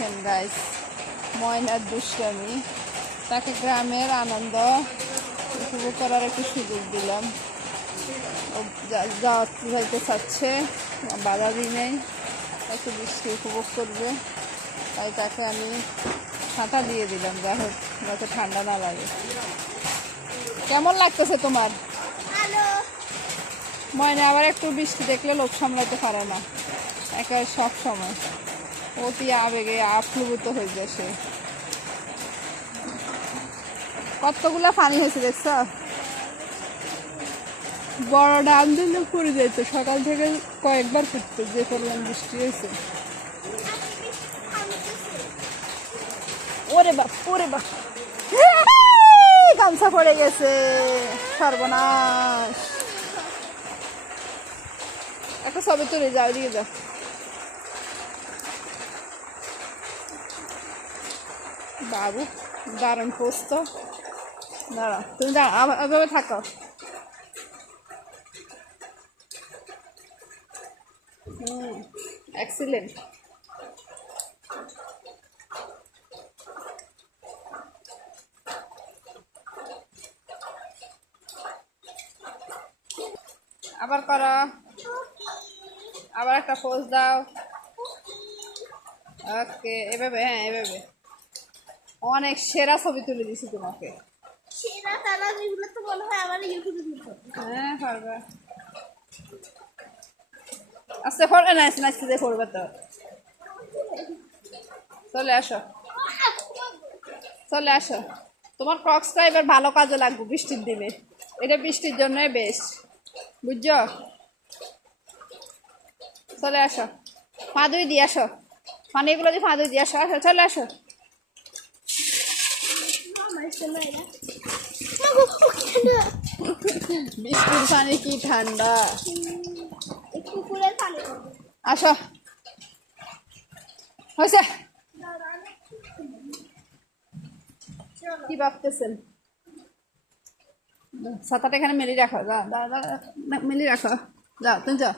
দেখেন গাইস, ময়নার দুষ্টামি। তাকে গ্রামের আনন্দ উপভোগ করার একটু সুযোগ দিলাম। ও যাইতে চাচ্ছে, বাধা দিই নেই, একটু বৃষ্টি উপভোগ করবে, তাই তাকে আমি ছাতা দিয়ে দিলাম, যা হোক যাতে ঠান্ডা না লাগে। কেমন লাগতেছে তোমার? ময়না আবার একটু বৃষ্টি দেখলে লোক সামলাতে পারে না, একা সব সময় অতি আবেগে আপ্লুত হয়ে যায় সে। কতগুলো পানি হয়েছে দেখছ? বড় ডাল দিলে পড়ে যেত, সকাল থেকে কয়েকবার পড়তো, যে পরিমাণ বৃষ্টি হয়েছে। ওরে বাপ, ওরে বাপ, গামছা পড়ে গেছে, সর্বনাশ। একটা ছবি তুলে যাও, দিয়ে যাও। বাবু দারুণ পোস্ত, দাঁড়া তুমি, দাঁড়া এভাবে থাকো। এক্সিলেন্ট। আবার করো, আবার একটা পোজ দাও। ওকে, এভাবে, হ্যাঁ এভাবে। অনেক সেরা ছবি তুলে দিছি তোমাকে। সেরা তারা যেগুলো তো মনে হয় আমার ইউটিউবে দিতে। হ্যাঁ পারবে। আস্তে পড়বে না, আস্তে আস্তে পড়বে তো। চলে আসো, চলে আসো। তোমার ক্রক্সটা এবার ভালো কাজে লাগবে বৃষ্টির দিনে, এটা বৃষ্টির জন্যই বেস্ট, বুঝছো? চলে আসো, পা ধুই দিয়ে আসো, পানিগুলো দিয়ে পা ধুই দিয়ে আসো, আসো চলে আসো। বৃষ্টির পানি কি ঠান্ডা। আসো, হয়েছে। কি ভাবতেছেন? ছাতাটা এখানে মেলে রাখো, যা মেলে রাখো, যাও তুমি যাও।